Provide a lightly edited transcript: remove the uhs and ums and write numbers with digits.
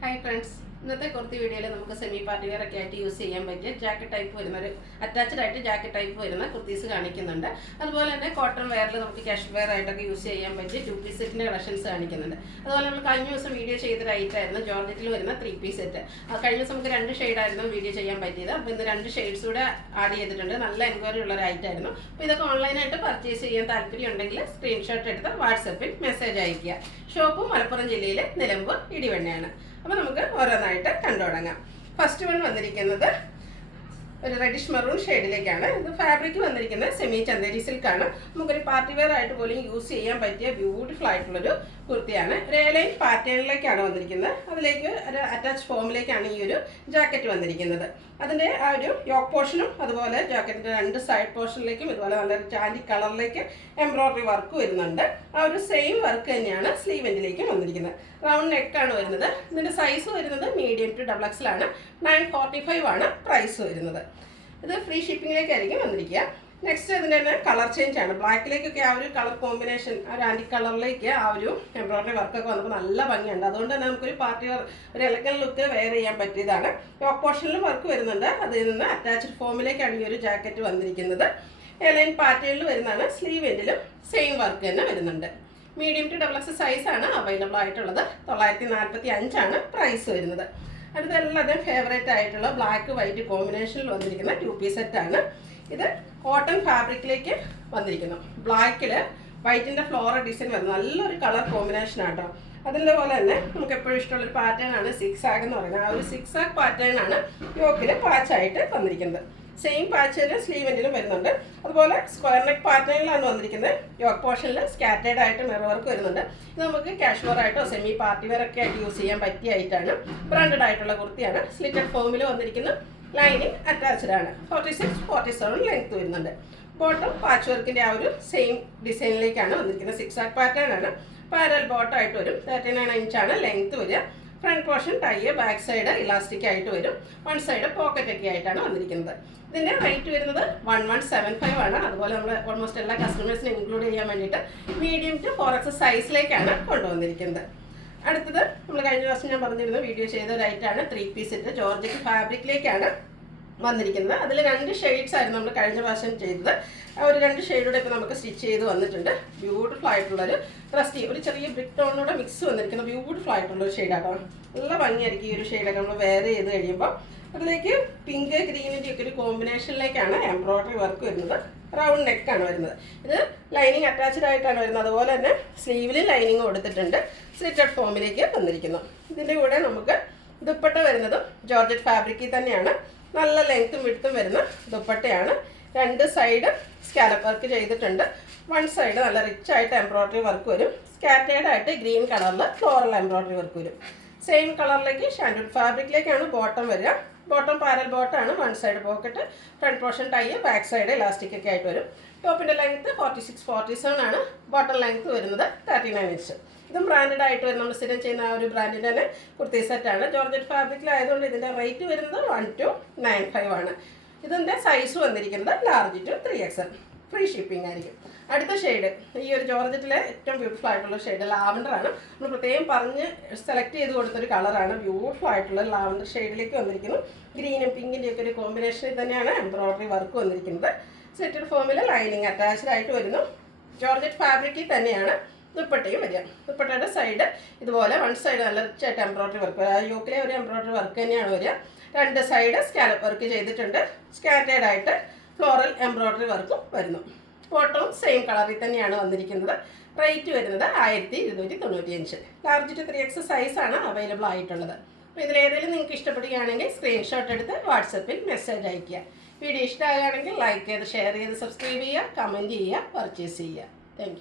Hi friends. ഇന്നത്തെ കുറച്ച് വീഡിയോയിൽ നമുക്ക് സെമി പാർട്ടി വെയർ ഒക്കെ ആയിട്ട് യൂസ് ചെയ്യാൻ പറ്റിയ ജാക്കറ്റ് ടൈപ്പ് വരുന്ന ഒരു അറ്റാച്ച്ഡ് ആയിട്ട് ജാക്കറ്റ് ടൈപ്പ് വരുന്ന കുർത്തീസ് കാണിക്കുന്നുണ്ട്. അതുപോലെ തന്നെ കോട്ടൺ വെയറിൽ നമുക്ക് കാഷ് വെയർ ആയിട്ടൊക്കെ യൂസ് ചെയ്യാൻ പറ്റിയ 2 പീസ് സെറ്റിന്റെ കളക്ഷൻസ് കാണിക്കുന്നുണ്ട്. അതുപോലെ നമ്മൾ കഴിഞ്ഞ ദിവസം വീഡിയോ ചെയ്തൊരു ഐറ്റം ആയിരുന്നു ജോർജറ്റിൽ വരുന്ന 3 പീസ് സെറ്റ്. കഴിഞ്ഞ ദിവസം നമുക്ക് 2 ഷെയ്ഡ് ആയിരുന്നു വീഡിയോ ചെയ്യാൻ പറ്റിയത്. അപ്പോൾ ഇന്ന് 2 ഷെയ്ഡ്സ് കൂടെ ആഡ് ചെയ്തിട്ടുണ്ട്. നല്ല എൻക്വയറി ഉള്ള ഒരു ഐറ്റം ആയിരുന്നു. അപ്പോൾ ഇതൊക്കെ ഓൺലൈനായിട്ട് പർച്ചേസ് ചെയ്യാൻ താല്പര്യം ഉണ്ടെങ്കിൽ സ്ക്രീൻഷോട്ട് എടുത്ത് വാട്സപ്പിൽ മെസ്സേജ് അയയ്ക്കുക. ഷോപ്പ് മലപ്പുറം ജില്ലയിലെ നിലമ്പൂർ ഇടിവണ്ണയാണ്. അപ്പോൾ നമുക്ക് ഓരോന്നായിട്ട് കണ്ടു തുടങ്ങാം. ഫസ്റ്റ് വൺ വന്നിരിക്കുന്നത് ഒരു റെഡിഷ് മെറൂൺ ഷെയ്ഡിലേക്കാണ്. ഇത് ഫാബ്രിക് വന്നിരിക്കുന്നത് സെമി ചന്ദേരി സിൽക്കാണ്. നമുക്കൊരു പാർട്ടി വെയർ ആയിട്ട് പോലും യൂസ് ചെയ്യാൻ പറ്റിയ ബ്യൂട്ടിഫുൾ ആയിട്ടുള്ളൊരു കുർത്തിയാണ്. ഒരു എലൈൻ പാറ്റേണിലേക്കാണ് വന്നിരിക്കുന്നത്. അതിലേക്ക് ഒരു അറ്റാച്ച് ഫോമിലേക്കാണ് ഈ ഒരു ജാക്കറ്റ് വന്നിരിക്കുന്നത്. അതിൻ്റെ ആ ഒരു യോക്ക് പോർഷനും അതുപോലെ ജാക്കറ്റിൻ്റെ 2 സൈഡ് പോർഷനിലേക്കും ഇതുപോലെ നല്ലൊരു ചാൻഡി കളറിലേക്ക് എംബ്രോയിഡറി വർക്ക് വരുന്നുണ്ട്. ആ ഒരു സെയിം വർക്ക് തന്നെയാണ് സ്ലീവ് എൻഡിലേക്കും വന്നിരിക്കുന്നത്. റൗണ്ട് നെക്കാണ് വരുന്നത്. ഇതിൻ്റെ സൈസ് വരുന്നത് മീഡിയം ടു XXL ആണ്. 945 ആണ് പ്രൈസ് വരുന്നത്. ഇത് ഫ്രീ ഷിപ്പിങ്ങിലേക്കായിരിക്കും വന്നിരിക്കുക. നെക്സ്റ്റ് ഇതിൻ്റെ തന്നെ കളർ ചേഞ്ച് ആണ്. ബ്ലാക്കിലേക്കൊക്കെ ആ ഒരു കളർ കോമ്പിനേഷൻ ആ ഒരു ആൻറ്റി കളറിലേക്ക് ആ ഒരു എംബ്രോയിഡറി വർക്കൊക്കെ വന്നപ്പോൾ നല്ല ഭംഗിയുണ്ട്. അതുകൊണ്ട് തന്നെ നമുക്കൊരു പാർട്ടി വെയർ ഒരു എലഗൻ ലുക്ക് വെയർ ചെയ്യാൻ പറ്റിയതാണ്. ടോപ്പ് പോർഷനിലും വർക്ക് വരുന്നുണ്ട്. അതിൽ നിന്ന് അറ്റാച്ച്ഡ് ഫോമിലേക്കാണ് ഈ ഒരു ജാക്കറ്റ് വന്നിരിക്കുന്നത്. എലൈൻ പാറ്റേണിൽ വരുന്നതാണ്. സ്ലീവ് എൻഡിലും സെയിം വർക്ക് തന്നെ വരുന്നുണ്ട്. മീഡിയം ടു XXL സൈസാണ് അവൈലബിൾ ആയിട്ടുള്ളത്. 945 ആണ് പ്രൈസ് വരുന്നത്. അടുത്ത എല്ലാവരുടെയും ഫേവറേറ്റ് ആയിട്ടുള്ള ബ്ലാക്ക് വൈറ്റ് കോമ്പിനേഷനിൽ വന്നിരിക്കുന്ന 2 പീസ് സെറ്റാണ്. ഇത് കോട്ടൺ ഫാബ്രിക്കിലേക്ക് വന്നിരിക്കുന്നു. ബ്ലാക്കിൽ വൈറ്റിൻ്റെ ഫ്ലോറൽ ഡിസൈൻ വരുന്നത് നല്ലൊരു കളർ കോമ്പിനേഷൻ ആട്ടോ. അതിൻ്റെ പോലെ തന്നെ നമുക്ക് എപ്പോഴും ഇഷ്ടമുള്ളൊരു പാറ്റേൺ ആണ് സിക്സ് ആഗ് എന്ന് പറയുന്നത്. ആ ഒരു സിക്സ് ആഗ് പാറ്റേൺ ആണ് യോക്കിൽ പാച്ചായിട്ട് വന്നിരിക്കുന്നത്. സെയിം പാച്ചിന് സ്ലീവ് എൻഡിലും വരുന്നുണ്ട്. അതുപോലെ സ്ക്വയർ നെക്ക് പാറ്റേണിലാണ് വന്നിരിക്കുന്നത്. യോക്ക് പോർഷനിൽ സ്കാറ്റേഡ് ആയിട്ട് മിറർ വർക്ക് വരുന്നുണ്ട്. ഇത് നമുക്ക് കാഷ്വർ ആയിട്ടോ സെമി പാർട്ടി വെയർ ഒക്കെ ആയിട്ട് യൂസ് ചെയ്യാൻ പറ്റിയ ആയിട്ടാണ്. ബ്രാൻഡഡ് ആയിട്ടുള്ള കുർത്തിയാണ്. സ്ലിറ്റഡ് ഫോമിൽ വന്നിരിക്കുന്ന ലൈനിങ് അറ്റാച്ച്ഡ് ആണ്. 46-47 ലെങ്ത് വരുന്നുണ്ട്. ബോട്ടം പാച്ച് വർക്കിൻ്റെ ആ ഒരു സെയിം ഡിസൈനിലേക്കാണ് വന്നിരിക്കുന്നത്. സിക്സ് ആഗ് പാറ്റേൺ ആണ്. പാരൽ ബോട്ടം ആയിട്ട് വരും. 39 ഇഞ്ചാണ് ലെങ്ത് വരിക. Front portion tie, back side elastic ആയിട്ട് വരും. 1 സൈഡ് പോക്കറ്റ് ഒക്കെ ആയിട്ടാണ് വന്നിരിക്കുന്നത്. ഇതിൻ്റെ റേറ്റ് വരുന്നത് 1175 ആണ്. അതുപോലെ നമ്മൾ ഓൾമോസ്റ്റ് എല്ലാ കസ്റ്റമേഴ്സിനും ഇൻക്ലൂഡ് ചെയ്യാൻ വേണ്ടിയിട്ട് മീഡിയം ടു 4XL സൈസിലേക്കാണ് കൊണ്ടുവന്നിരിക്കുന്നത്. അടുത്തത് നമ്മൾ കഴിഞ്ഞ ദിവസം ഞാൻ പറഞ്ഞിരുന്നു വീഡിയോ ചെയ്ത ഒരു ഐറ്റാണ് 3 പീസ് സെറ്റ് ജോർജറ്റ് ഫാബ്രിക്കിലേക്കാണ് വന്നിരിക്കുന്നത്. അതിൽ 2 ഷെയ്ഡ്സ് ആയിരുന്നു നമ്മൾ കഴിഞ്ഞ പ്രാവശ്യം ചെയ്തത്. ആ ഒരു 2 ഷെയ്ഡൂടെ ഇപ്പോൾ നമുക്ക് സ്റ്റിച്ച് ചെയ്ത് വന്നിട്ടുണ്ട്. ബ്യൂട്ടിഫുൾ ആയിട്ടുള്ളൊരു റസ്റ്റി ഒരു ചെറിയ ബ്രിക്ക് ടോണിലൂടെ മിക്സ് വന്നിരിക്കുന്ന ബ്യൂട്ടിഫുൾ ആയിട്ടുള്ളൊരു ഷെയ്ഡാട്ടോ. നല്ല ഭംഗിയായിരിക്കും ഈ ഒരു ഷെയ്ഡൊക്കെ നമ്മൾ വെയർ ചെയ്ത് കഴിയുമ്പോൾ. അതിലേക്ക് പിങ്ക് ഗ്രീനിൻ്റെ ഒക്കെ ഒരു കോമ്പിനേഷനിലേക്കാണ് എംബ്രോയിഡറി വർക്ക് വരുന്നത്. റൗണ്ട് നെക്കാണ് വരുന്നത്. ഇത് ലൈനിങ് അറ്റാച്ച്ഡ് ആയിട്ടാണ് വരുന്നത്. അതുപോലെ തന്നെ സ്ലീവിൽ ലൈനിങ് കൊടുത്തിട്ടുണ്ട്. സ്ലിറ്റഡ് ഫോമിലേക്ക് വന്നിരിക്കുന്നു. ഇതിൻ്റെ കൂടെ നമുക്ക് ദുപ്പട്ട വരുന്നതും ജോർജറ്റ് ഫാബ്രിക്കിൽ തന്നെയാണ്. നല്ല ലെങ്ത്തും വിഡ്ത്തും വരുന്ന ദുപ്പട്ടയാണ്. 2 സൈഡ് സ്കാലപ്പ് വർക്ക് ചെയ്തിട്ടുണ്ട്. 1 സൈഡ് നല്ല റിച്ച് ആയിട്ട് എംബ്രോയിഡറി വർക്ക് വരും. സ്കാറ്റേഡ് ആയിട്ട് ഗ്രീൻ കളറിൽ ഫ്ലോറൽ എംബ്രോയിഡറി വർക്ക് വരും. സെയിം കളറിലേക്ക് ഷാൻഡൂഡ് ഫാബ്രിക്കിലേക്കാണ് ബോട്ടം വരിക. ബോട്ടം പാരൽ ബോട്ടമാണ്. 1 side pocket, front portion tie, back side elastic ഒക്കെ ആയിട്ട് വരും. ടോപ്പിൻ്റെ ലെങ്ത്ത് 46-47 ആണ്. ബോട്ടം ലെങ്ത്ത് വരുന്നത് 39 ഇഞ്ച്. ഇതും ബ്രാൻഡഡ് ആയിട്ട് വരും. നമ്മൾ സ്ഥിരം ചെയ്യുന്ന ആ ഒരു ബ്രാൻഡിൻ്റെ തന്നെ കുർത്തി സെറ്റാണ്. ജോർജറ്റ് ഫാബ്രിക്കിലായതുകൊണ്ട് ഇതിൻ്റെ റേറ്റ് വരുന്നത് 1295 ആണ്. ഇതിൻ്റെ സൈസ് വന്നിരിക്കുന്നത് large to 3XL. Free shipping ആയിരിക്കും. അടുത്ത ഷെയ്ഡ് ഈ ഒരു ജോർജറ്റിലെ ഏറ്റവും ബ്യൂട്ടിഫുൾ ആയിട്ടുള്ള ഷെയ്ഡ് ലാവൻഡറാണ്. നമ്മൾ പ്രത്യേകം പറഞ്ഞ് സെലക്ട് ചെയ്ത് കൊടുത്തൊരു കളറാണ്. ബ്യൂട്ടിഫുൾ ആയിട്ടുള്ള ലാവൻഡർ ഷെയ്ഡിലേക്ക് വന്നിരിക്കുന്നു. ഗ്രീനും പിങ്കിൻ്റെ ഒക്കെ ഒരു കോമ്പിനേഷനിൽ തന്നെയാണ് എംബ്രോയിഡറി വർക്ക് വന്നിരിക്കുന്നത്. സെറ്റഡ് ഫോമിൽ ലൈനിങ് അറ്റാച്ച്ഡ് ആയിട്ട് വരുന്നു. ജോർജറ്റ് ഫാബ്രിക്കിൽ തന്നെയാണ് ദുപ്പട്ടയും വരിക. ദുപ്പട്ടയുടെ സൈഡ് ഇതുപോലെ 1 സൈഡ് നല്ല റിച്ചായിട്ട് എംബ്രോയിഡറി വർക്ക് വരിക. യോക്കിലെ ഒരു എംബ്രോയിഡറി വർക്ക് തന്നെയാണ് വരിക. 2 സൈഡ് സ്കാലപ്പ് വർക്ക് ചെയ്തിട്ടുണ്ട്. സ്കാറ്റേഡ് ആയിട്ട് ഫ്ലോറൽ എംബ്രോയിഡറി വർക്കും വരുന്നു. ബോട്ടവും സെയിം കളറിൽ തന്നെയാണ് വന്നിരിക്കുന്നത്. റേറ്റ് വരുന്നത് 1295. ലാർജ് ടു 3XL സൈസാണ് അവൈലബിൾ ആയിട്ടുള്ളത്. അപ്പോൾ ഇതിലേതെങ്കിലും നിങ്ങൾക്ക് ഇഷ്ടപ്പെടുകയാണെങ്കിൽ സ്ക്രീൻഷോട്ട് എടുത്ത് വാട്സപ്പിൽ മെസ്സേജ് അയയ്ക്കുക. വീഡിയോ ഇഷ്ടമാകുകയാണെങ്കിൽ ലൈക്ക് ചെയ്ത് ഷെയർ ചെയ്ത് സബ്സ്ക്രൈബ് ചെയ്യുക, കമൻറ്റ് ചെയ്യുക, പർച്ചേസ് ചെയ്യുക. താങ്ക്